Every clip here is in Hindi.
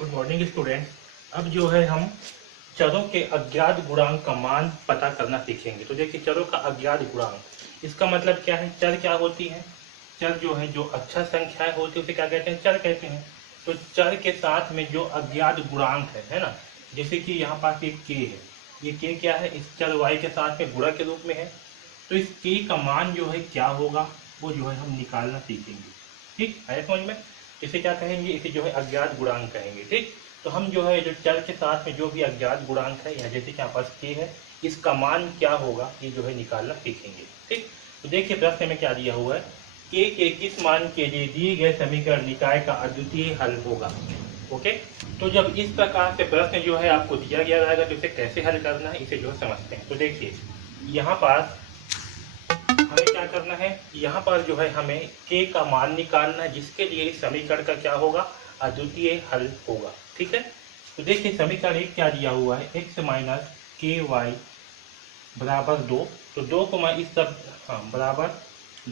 Good morning student. अब जो है हम चरों के अज्ञात गुणांक का मान पता करना सीखेंगे। तो देखिए, चरों का अज्ञात गुणांक, इसका मतलब क्या है? चर क्या होती है? चर जो है, जो अक्षर संख्याएं होती है उसे क्या कहते हैं? चर कहते हैं। तो चर के साथ में जो अज्ञात गुणांक है ना, जैसे कि यहाँ पास एक के है, ये के क्या है? इस चर वाई के साथ में गुणा के रूप में है। तो इस के का मान जो है क्या होगा, वो जो है हम निकालना सीखेंगे। ठीक है समझ में? इसे क्या कहेंगे? इसे जो है अज्ञात गुणांक कहेंगे। ठीक, तो हम जो है जो चर के साथ में जो भी अज्ञात गुणांक है, यहाँ जैसे कि यहाँ पास के है, इसका मान क्या होगा ये जो है निकालना सीखेंगे। ठीक, तो देखिए प्रश्न में क्या दिया हुआ है, के किस मान के लिए दिए गए समीकरण निकाय का अद्वितीय हल होगा। ओके, तो जब इस प्रकार से प्रश्न जो है आपको दिया गया रहेगा तो इसे कैसे हल करना है, इसे जो है समझते हैं। तो देखिए, यहाँ पास हमें क्या करना है, यहाँ पर जो है हमें के का मान निकालना है, जिसके लिए इस समीकरण का क्या होगा? अद्वितीय हल होगा। ठीक है, तो देखिए समीकरण एक क्या दिया हुआ है, एक्स माइनस के वाई बराबर 2। तो 2 को मैं इस सब, हाँ, बराबर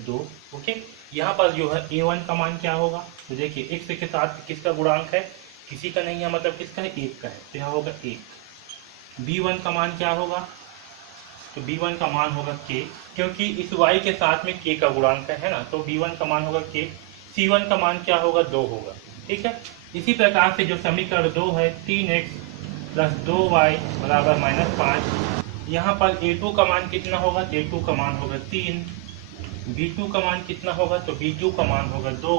2। ओके, यहाँ पर जो है a1 का मान क्या होगा? तो देखिए एक्स के साथ किसका गुणांक है? किसी का नहीं है, मतलब किसका है? एक का है, तो यहाँ होगा 1। b1 का मान क्या होगा? तो b1 का मान होगा k, क्योंकि इस y के साथ में k का गुणांक है ना, तो b1 का मान होगा k। c1 का मान क्या होगा? 2 होगा। ठीक है, इसी प्रकार से जो समीकरण 2 है, 3x प्लस 2y बराबर -5, यहाँ पर a2 का मान कितना होगा? तो a2 का मान होगा 3। b2 का मान कितना होगा? तो b2 का मान होगा 2।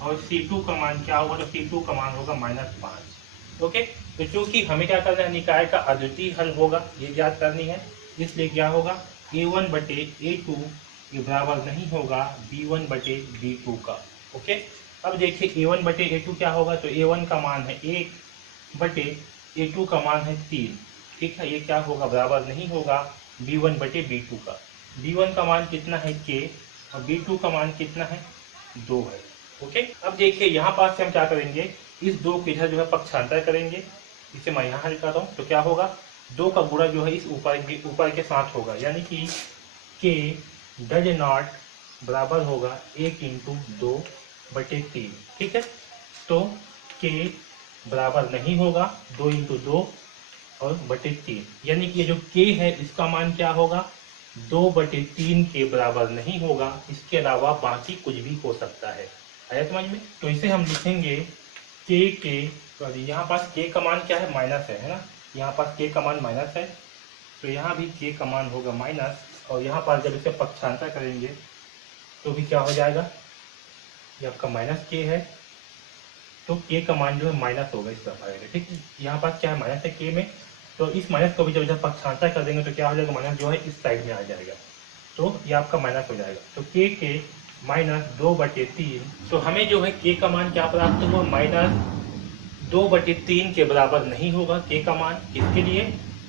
और c2 का मान क्या होगा? तो c2 का मान होगा -5। ओके, तो चूंकि हमें क्या करना है, निकाय का अद्वितीय हल होगा, ये याद करनी है। इसलिए क्या होगा, a1 बटे a2 ये बराबर नहीं होगा b1 बटे b2 का। ओके, अब देखिए a1 बटे a2 क्या होगा? तो a1 का मान है 1 बटे a2 का मान है 3। ठीक है, ये क्या होगा? बराबर नहीं होगा b1 बटे b2 का। b1 का मान कितना है? k, और b2 का मान कितना है? 2 है। ओके, अब देखिए यहाँ पास से हम क्या करेंगे, इस 2 के इधर जो है पक्षांतर करेंगे। इसे मैं यहाँ हल कर रहा हूँ, तो क्या होगा? 2 का गुणा जो है इस ऊपर के साथ होगा, यानी कि के डज नॉट बराबर होगा 1 इंटू 2 बटे 3। ठीक है, तो के बराबर नहीं होगा 2 इंटू 2 और बटे 3, यानी कि ये जो के है इसका मान क्या होगा? 2 बटे 3 के बराबर नहीं होगा। इसके अलावा बाकी कुछ भी हो सकता है। आया समझ में? तो इसे हम लिखेंगे के यहाँ पास के का मान क्या है? माइनस है ना, यहाँ पास के का मान माइनस है, तो यहाँ भी के का मान होगा माइनस। और यहाँ पर जब इसे पक्षांतर करेंगे तो भी क्या हो जाएगा, ये आपका माइनस के है, तो के का मान जो है माइनस होगा इस तरफ आएगा। ठीक है, यहाँ पास क्या है? माइनस है के में, तो इस माइनस को भी जब इधर पक्षांतर कर देंगे तो क्या हो जाएगा? माइनस जो है इस साइड में आ जाएगा, तो ये आपका माइनस हो जाएगा। तो के -2 बटे 3, तो हमें जो है के का मान क्या प्राप्त हुआ? -2 बटे 3 के बराबर नहीं होगा के का मान। किसके लिए?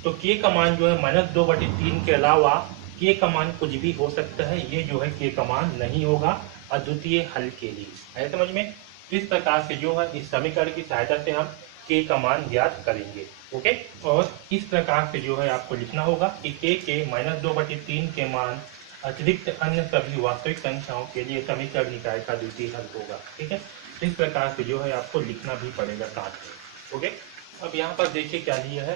तो के का मान जो है -2 बटे 3 के अलावा के का मान कुछ भी हो सकता है, ये जो है के का मान नहीं होगा अद्वितीय हल के लिए। है समझ में? इस प्रकार से जो है इस समीकरण की सहायता से हम के का मान ज्ञात करेंगे। ओके, और इस प्रकार से जो है आपको लिखना होगा कि के -2 बटे 3 के मान अतिरिक्त अन्य सभी वास्तविक संख्याओं के लिए समीकरण निकाय का द्वितीय हल होगा। ठीक है, इस प्रकार से जो है आपको लिखना भी पड़ेगा साथ में। ओके, अब यहाँ पर देखिए क्या दिया है,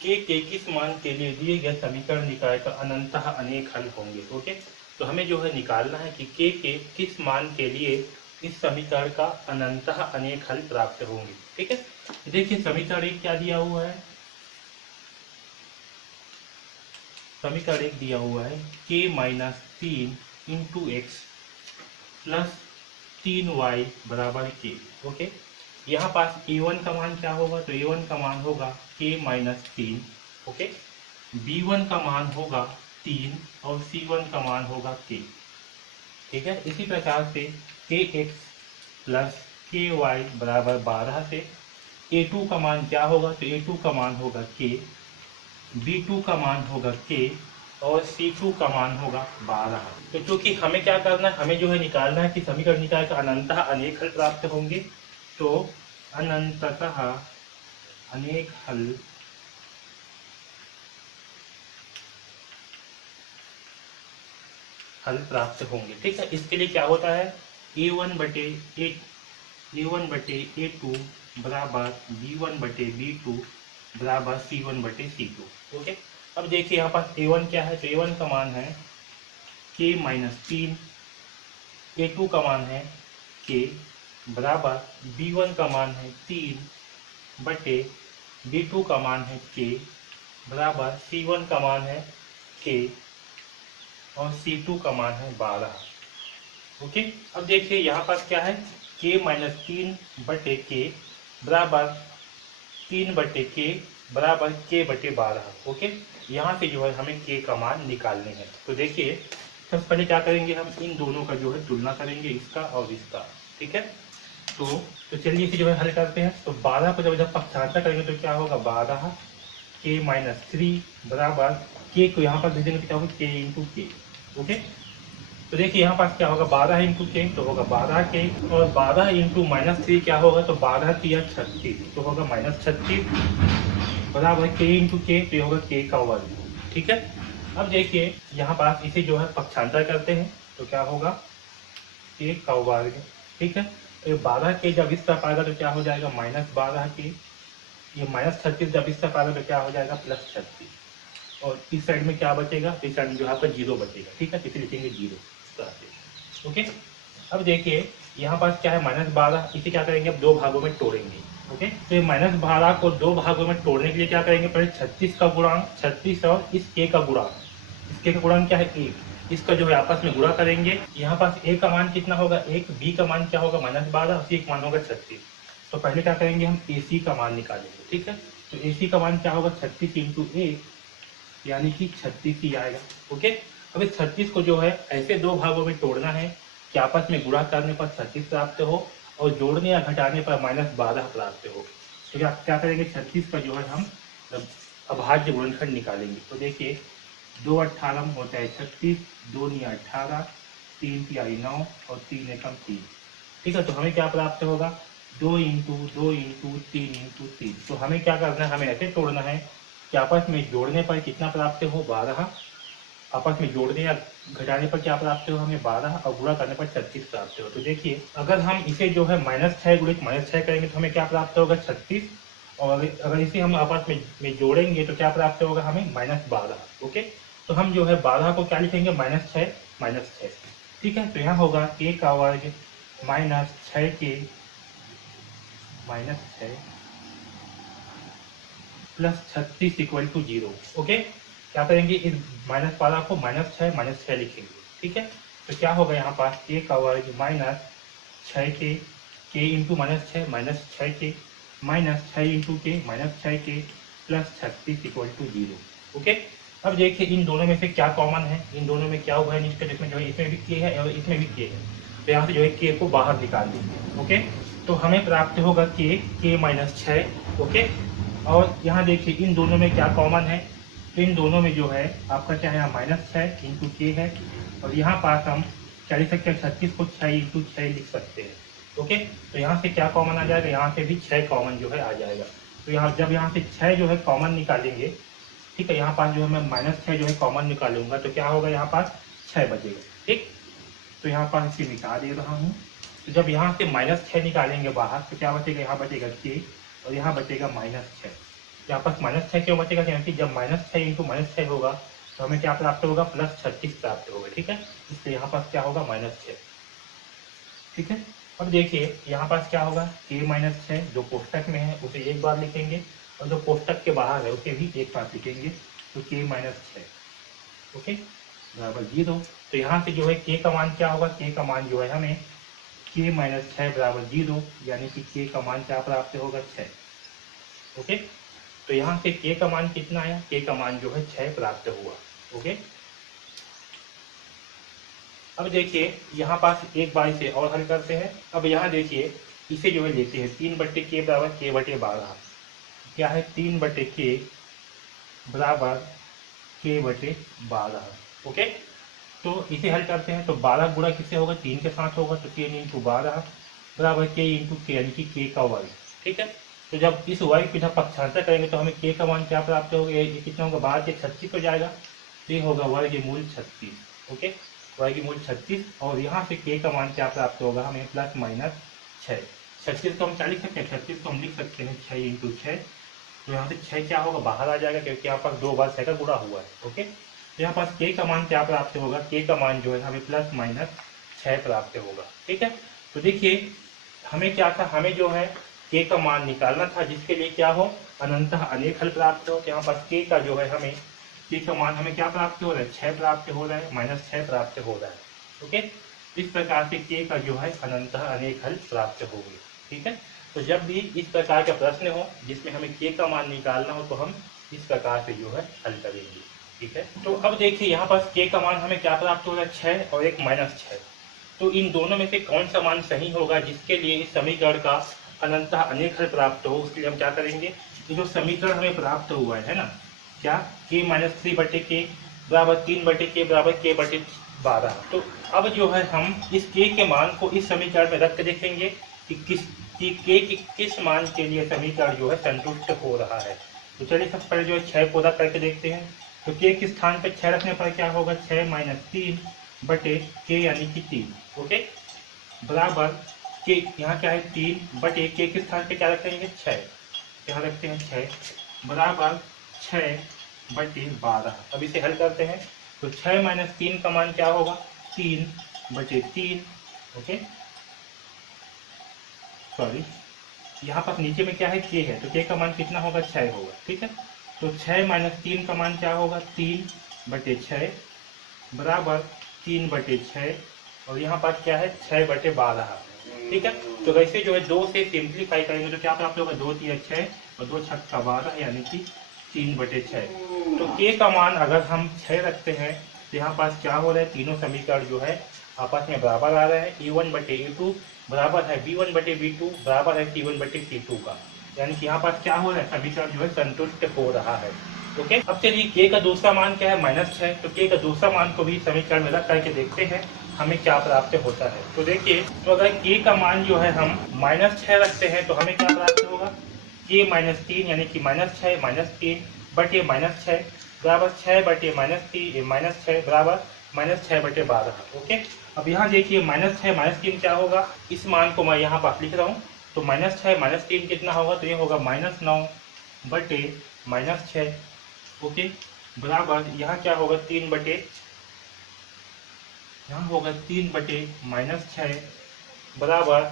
के किस मान के लिए दिए गए समीकरण निकाय का अनंतः अनेक हल होंगे। ओके, तो हमें जो है निकालना है कि के किस मान के लिए इस समीकरण का अनंतः अनेक हल प्राप्त होंगे। ठीक है, देखिए समीकरण एक क्या दिया हुआ है, समीकरण एक दिया हुआ है k-3 into x plus 3y बराबर k। ओके, यहाँ पास a1 का मान क्या होगा? तो a1 का मान होगा k-3। ओके, b1 का मान होगा 3 और c1 का मान होगा k। ठीक है, इसी प्रकार से kx प्लस ky बराबर 12 से a2 का मान क्या होगा? तो a2 का मान होगा k, b2 का मान होगा k और c2 का मान होगा 12। तो चूंकि हमें क्या करना है, हमें जो है निकालना है कि समीकरण निकाय का अनंतः अनेक हल प्राप्त होंगे। तो अनंततः अनेक हल प्राप्त होंगे। ठीक है, इसके लिए क्या होता है, a1 बटे a2 बराबर B1/B2 बराबर C1/C2। ओके, अब देखिए यहाँ पास A1 क्या है, तो A1 का मान है K-3, A2 का मान है K बराबर B1 का मान है 3/B2 का मान है K बराबर C1 का मान है K और C2 का मान है 12। ओके, अब देखिए यहाँ पास क्या है, K-3/K बराबर 3/K बराबर K/12। ओके, यहाँ से जो है हमें K का मान निकालने हैं। तो देखिए सबसे पहले क्या करेंगे, हम इन दोनों का जो है तुलना करेंगे, इसका और इसका। ठीक है, तो चलिए इसे जो है हल करते हैं। तो 12 को जब पक्षांतर करेंगे तो क्या होगा, 12K-3 बराबर K को यहाँ पर दे देंगे तो क्या होगा, K×K। ओके, तो देखिए यहाँ पास क्या होगा, 12 × K तो होगा 12K, और 12 × -3 क्या होगा, तो 12×3 = 36 तो होगा -36 बराबर K×K तो ये होगा K का वर्ग। ठीक है, अब देखिए यहाँ पास इसे जो है पक्षांतर करते हैं तो क्या होगा, K का वर्ग। ठीक है, तो 12K जब इस तरफ आएगा तो क्या हो जाएगा, -12K, ये -36 जब इस तरफ आएगा तो क्या हो जाएगा, +36, और इस साइड में क्या बचेगा, इस साइड में जो आपका 0 बचेगा। ठीक है, इसे लिखेंगे 0 तरह से। ओके, अब देखिए यहाँ पास क्या है, -12, इसे क्या करेंगे, अब दो भागों में तोड़ेंगे। ओके, तो ये -12 को दो भागों में तोड़ने के लिए क्या करेंगे, पहले 36 का गुणांक, 36 और इस K का गुणांक, इस K का गुणांक क्या है 1, इसका जो है आपस में गुणा करेंगे। यहाँ पास A का मान कितना होगा 1, B का मान क्या होगा -12, C का मान होगा 36। तो पहले क्या करेंगे, हम AC का मान निकालेंगे। ठीक है, तो AC का मान क्या होगा, 36 × 1 यानी कि 36 ही आएगा। ओके, अब इस 36 को जो है ऐसे दो भागों में तोड़ना है कि आपस में गुणा करने पर 36 प्राप्त हो और जोड़ने या घटाने पर -12 प्राप्त हो। तो क्या करेंगे, 36 का जो है हम अभाज्य गुणनखंड निकालेंगे। तो देखिए 2 18 होता है 36, 2 × 18, 3 × 9 और 3 × 3। ठीक है, तो हमें क्या प्राप्त होगा, 2 × 2 × 3 × 3। तो हमें क्या करना है, हमें ऐसे तोड़ना है कि आपस में जोड़ने पर कितना प्राप्त हो, 12, आपस में जोड़ने या घटाने पर क्या प्राप्त हो, हमें 12, और गुणा करने पर 36 प्राप्त हो। तो देखिए अगर हम इसे जो है -6 गुणित -6 करेंगे तो हमें क्या प्राप्त होगा, 36, और अगर इसे हम आपस में जोड़ेंगे तो क्या प्राप्त होगा हमें, -12। ओके, तो हम जो है 12 को क्या लिखेंगे, -6। ठीक है, तो यहाँ होगा K का वर्ग -6K -6 +36 = 0। ओके, क्या करेंगे, इस -12 को -6 लिखेंगे। ठीक है, तो क्या होगा यहाँ पास, K का वर्ग -6K, K × -6 -6K, -6 × K -6K +36 = 0। Okay, अब देखिए इन दोनों में से क्या कॉमन है, इन दोनों में क्या उभयनिष्ठ है, जिसमें जो है इसमें भी K है और इसमें भी K है, तो यहाँ से जो है K को बाहर निकाल देंगे। ओके, तो हमें प्राप्त होगा K -6। ओके, और यहाँ देखिए इन दोनों में क्या कॉमन है, तो इन दोनों में जो है आपका क्या है, -6 × K है, और यहाँ पास हम क्या लिख सकते हैं, 36 को 6 × 6 लिख सकते हैं। ओके, तो यहाँ से क्या कॉमन आ जाएगा, यहाँ से भी 6 कॉमन जो है आ जाएगा। तो यहाँ जब यहाँ से 6 जो है कॉमन निकालेंगे, ठीक है, यहाँ पास जो है मैं -6 जो है कॉमन निकालूंगा तो क्या होगा, यहाँ पास 6 बचेगा। ठीक, तो यहाँ पास इसे मिटा दे रहा हूँ। तो जब यहाँ से -6 निकालेंगे बाहर तो क्या बचेगा, यहाँ बचेगा K और यहाँ बचेगा -6। यहाँ पास -6 क्यों बचेगा, क्योंकि जब -6 × -6 होगा तो हमें क्या प्राप्त होगा, +36 प्राप्त होगा। ठीक है, इसलिए यहाँ पास क्या होगा, -6। ठीक है, अब देखिए यहाँ पास क्या होगा, K -6 जो कोष्टक में है उसे एक बार लिखेंगे और जो कोष्टक के बाहर है उसे भी एक साथ लिखेंगे। तो K -6 ओके बराबर 0। तो यहाँ से जो है K का मान क्या होगा, K का मान जो है हमें K -6 बराबर 0, यानी कि K का मान क्या प्राप्त होगा, 6। ओके, तो यहाँ से K का मान कितना आया, K का मान जो है 6 प्राप्त हुआ। ओके, अब देखिए यहाँ पास एक बार इसे और हल करते हैं। अब यहाँ देखिए इसे जो है लेते हैं 3/K बराबर K/12। क्या है, 3/K बराबर K/12। ओके, तो इसे हल करते हैं। तो 12 गुणा किससे होगा, 3 के साथ होगा, तो 3 × 12 बराबर K × K, यानी कि K का वर्ग। ठीक है, तो जब इस वर्ग की पक्षांतर करेंगे तो हमें K का मान क्या प्राप्त होगा, ये कितना होगा, 12 के 36 हो जाएगा, तो ये होगा वर्गमूल 36। ओके, वर्गमूल 36, और यहाँ से K का मान क्या प्राप्त होगा हमें, +- 6। 36 को हम क्या लिख सकते हैं, 36 को हम लिख सकते हैं 6 इंटू 6। तो यहाँ से 6 क्या होगा, बाहर आ जाएगा क्योंकि यहाँ पर 2 बार 6 का गुणा हुआ है। ओके, तो यहाँ पास के का मान क्या प्राप्त होगा, के का मान जो है हमें प्लस माइनस 6 प्राप्त होगा। ठीक है, तो देखिए हमें क्या था, हमें जो है के का मान निकालना था जिसके लिए क्या हो, अनंतः अनेक हल प्राप्त हो। यहाँ पास के का जो है हमें के का मान हमें क्या प्राप्त हो रहा है, 6 प्राप्त हो रहा है, -6 प्राप्त हो रहा है। ओके, इस प्रकार से के का जो है अनंतः अनेक हल प्राप्त होंगे। ठीक है, तो जब भी इस प्रकार का प्रश्न हो जिसमें हमें के का मान निकालना हो तो हम इस प्रकार से जो है हल करेंगे। ठीक है, तो अब देखिए यहाँ पास के का मान हमें क्या प्राप्त हो रहा है, 6 और एक -6। तो इन दोनों में से कौन सा मान सही होगा जिसके लिए इस समीकरण का अनंतः अनेक हल प्राप्त हो, उसके लिए हम क्या करेंगे, ये जो समीकरण हमें प्राप्त हुआ है ना, क्या के -3 बटे के बराबर 3 बटे के बराबर के बटे 12। तो अब जो है हम इस के मान को इस समीकरण में रख के देखेंगे कि के किस मान के लिए समीकरण जो है संतुष्ट हो रहा है। तो चलिए सबसे पहले जो है 6 को रख करके देखते हैं। तो के के स्थान पर 6 रखने पर क्या होगा, 6 - 3 बटे के यानी कि 3। ओके, बराबर के यहाँ क्या है 3 बटे के स्थान पे क्या रखेंगे 6, यहाँ रखते हैं 6 बराबर 6 बटे 12। अब इसे हल करते हैं तो 6 - 3 का मान क्या होगा, 3 बटे 3। ओके, सॉरी यहाँ पर नीचे में क्या है के है, तो के का मान कितना होगा, 6 होगा। ठीक है, तो 6 - 3 का मान क्या होगा, 3 बटे 6 बराबर 3 बटे 6 और यहाँ पर क्या है 6 बटे 12। ठीक है, तो वैसे जो है 2 से सिंप्लीफाई करेंगे तो क्या प्राप्त होगा, 2 3 6 और 2 6 12 यानी कि 3 बटे 6। तो के का मान अगर हम 6 रखते हैं तो यहाँ पास क्या हो रहा है, तीनों समीकरण जो है आपस में बराबर आ रहा है। E1 बटे E2 बराबर है B1 बटे B2 बराबर है C1 बटे C2 का, यानी कि यहाँ पास क्या हो रहा है, समीकरण जो है संतुष्ट हो रहा है। ओके, अब चलिए के का दूसरा मान क्या है, -6। तो के का दूसरा मान को भी समीकरण में रख करके देखते हैं हमें क्या प्राप्त होता है। तो देखिए, तो अगर के का मान जो है हम -6 रखते हैं तो हमें क्या प्राप्त होगा, के -3 यानी कि -6 - 3 बटे -6 बराबर 6 बटे -6 बराबर -6 बटे 12। ओके, अब यहाँ देखिए -6 - 3 क्या होगा, इस मान को मैं यहाँ पास लिख रहा हूँ। तो -6 - 3 कितना होगा, तो ये होगा -9 बटे -6। ओके, बराबर यहाँ क्या होगा, 3 बटे, यहाँ होगा 3 बटे -6 बराबर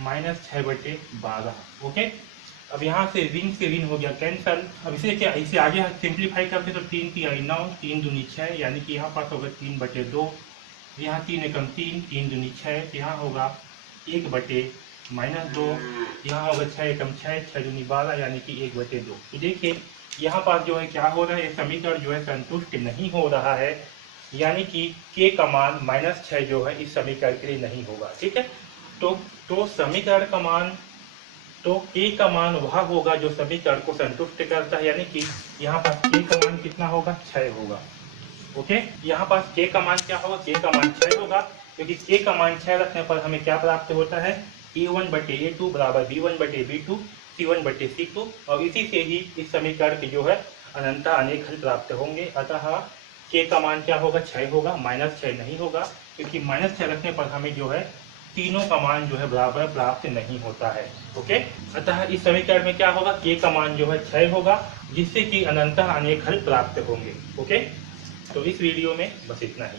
-6 बटे 12। ओके, अब यहाँ से ऋण से ऋण हो गया कैंसल। अब इसे क्या, इसे आगे सिंप्लीफाई करते तो 3 3 9 3 दूनी 6 यानी कि यहाँ पास होगा 3 बटे 2, यहाँ 3 एकम 3 3 दूनी 6, यहाँ होगा 1 बटे -2, यहाँ होगा 6 एकम 6 6 दूनी 12 यानी कि 1 बटे 2। तो देखिए यहाँ पर जो है क्या हो रहा है, ये समीकरण जो है संतुष्ट नहीं हो रहा है, यानी कि के का मान -6 जो है इस समीकरण के लिए नहीं होगा। ठीक है, तो समीकरण का मान, तो के का मान वह होगा जो समीकरण को संतुष्ट करता है, यानी कि यहाँ पर के का मान कितना होगा, 6 होगा। ओके, यहाँ पास के का मान क्या होगा, के का मान 6 होगा, क्योंकि के का मान 6 रखने पर हमें क्या प्राप्त होता है, E1 बटे E2 बराबर B1 बटे B2 C1 बटे C2 और इसी से ही इस समीकरण के जो है अनंत अनेक हल प्राप्त होंगे। अतः के का मान क्या होगा, 6 होगा, -6 नहीं होगा, क्योंकि -6 रखने पर हमें जो है तीनों का मान जो है बराबर प्राप्त नहीं होता है। ओके, अतः इस समीकरण में क्या होगा, के का मान जो है 6 होगा, जिससे कि अनंत अनेक हल प्राप्त होंगे। ओके, तो इस वीडियो में बस इतना ही।